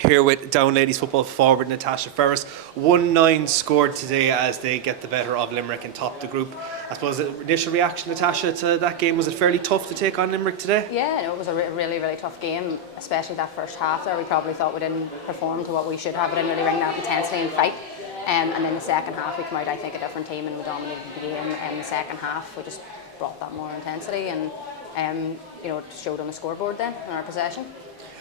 Here with Down Ladies football forward Natasha Ferris. 1-9 scored today as they get the better of Limerick and top the group. I suppose the initial reaction, Natasha, to that game, was it fairly tough to take on Limerick today? Yeah, no, it was a really, really tough game, especially that first half there. We probably thought we didn't perform to what we should have. We didn't really bring that intensity and fight. And then the second half we came out, I think, a different team and we dominated the game. And the second half we just brought that more intensity and it showed on the scoreboard then in our possession.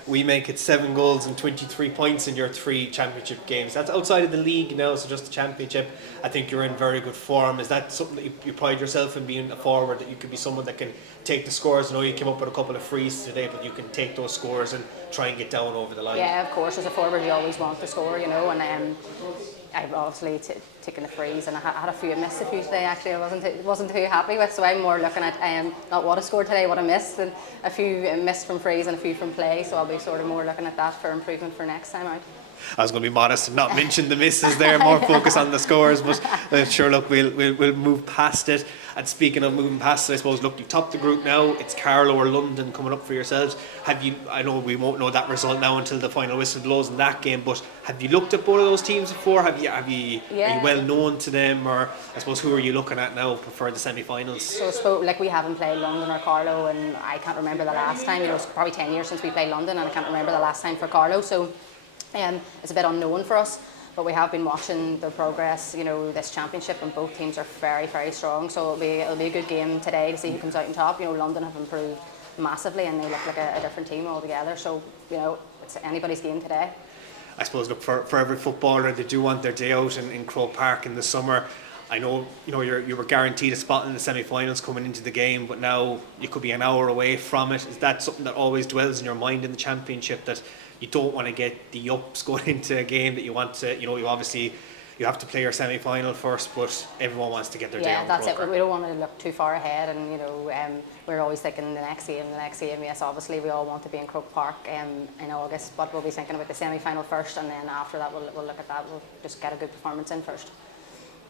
We make it 7 goals and 23 points in your 3 championship games. That's outside of the league now, so just the championship. I think you're in very good form. Is that something that you pride yourself in, being a forward, that you could be someone that can take the scores? I know you came up with a couple of frees today, but you can take those scores and try and get down over the line. Yeah, of course, as a forward you always want to score, and I've obviously taken the frees, and I had a few. I missed a few today actually. I wasn't too happy with, so I'm more looking at not what I scored today, what I missed, and a few missed from frees and a few from play. So I'll be sort of more looking at that for improvement for next time out. I was going to be modest and not mention the misses there, more focus on the scores, but sure, look, we'll move past it. And speaking of moving past it, I suppose, look, you've topped the group now. It's Carlow or London coming up for yourselves. I know we won't know that result now until the final whistle blows in that game, but have you looked at both of those teams before? Are you well known to them, or I suppose who are you looking at now for the semi-finals? So I suppose, we haven't played London or Carlow, and I can't remember the last time. It's probably 10 years since we played London, and I can't remember the last time for Carlow. So it's a bit unknown for us, but we have been watching the progress, this championship, and both teams are very, very strong. So it'll be a good game today to see who comes out on top. London have improved massively, and they look like a different team altogether. So it's anybody's game today. I suppose, look, for every footballer, they do want their day out in Croke Park in the summer. I know you were guaranteed a spot in the semi-finals coming into the game, but now you could be an hour away from it. Is that something that always dwells in your mind in the championship, that you don't want to get the ups going into a game, that you want to, you have to play your semi-final first, but everyone wants to get their day out? Yeah, that's it. We don't want to look too far ahead, and we're always thinking the next game. Yes, obviously we all want to be in Croke Park in August, but we'll be thinking about the semi-final first, and then after that we'll look at that. We'll just get a good performance in first.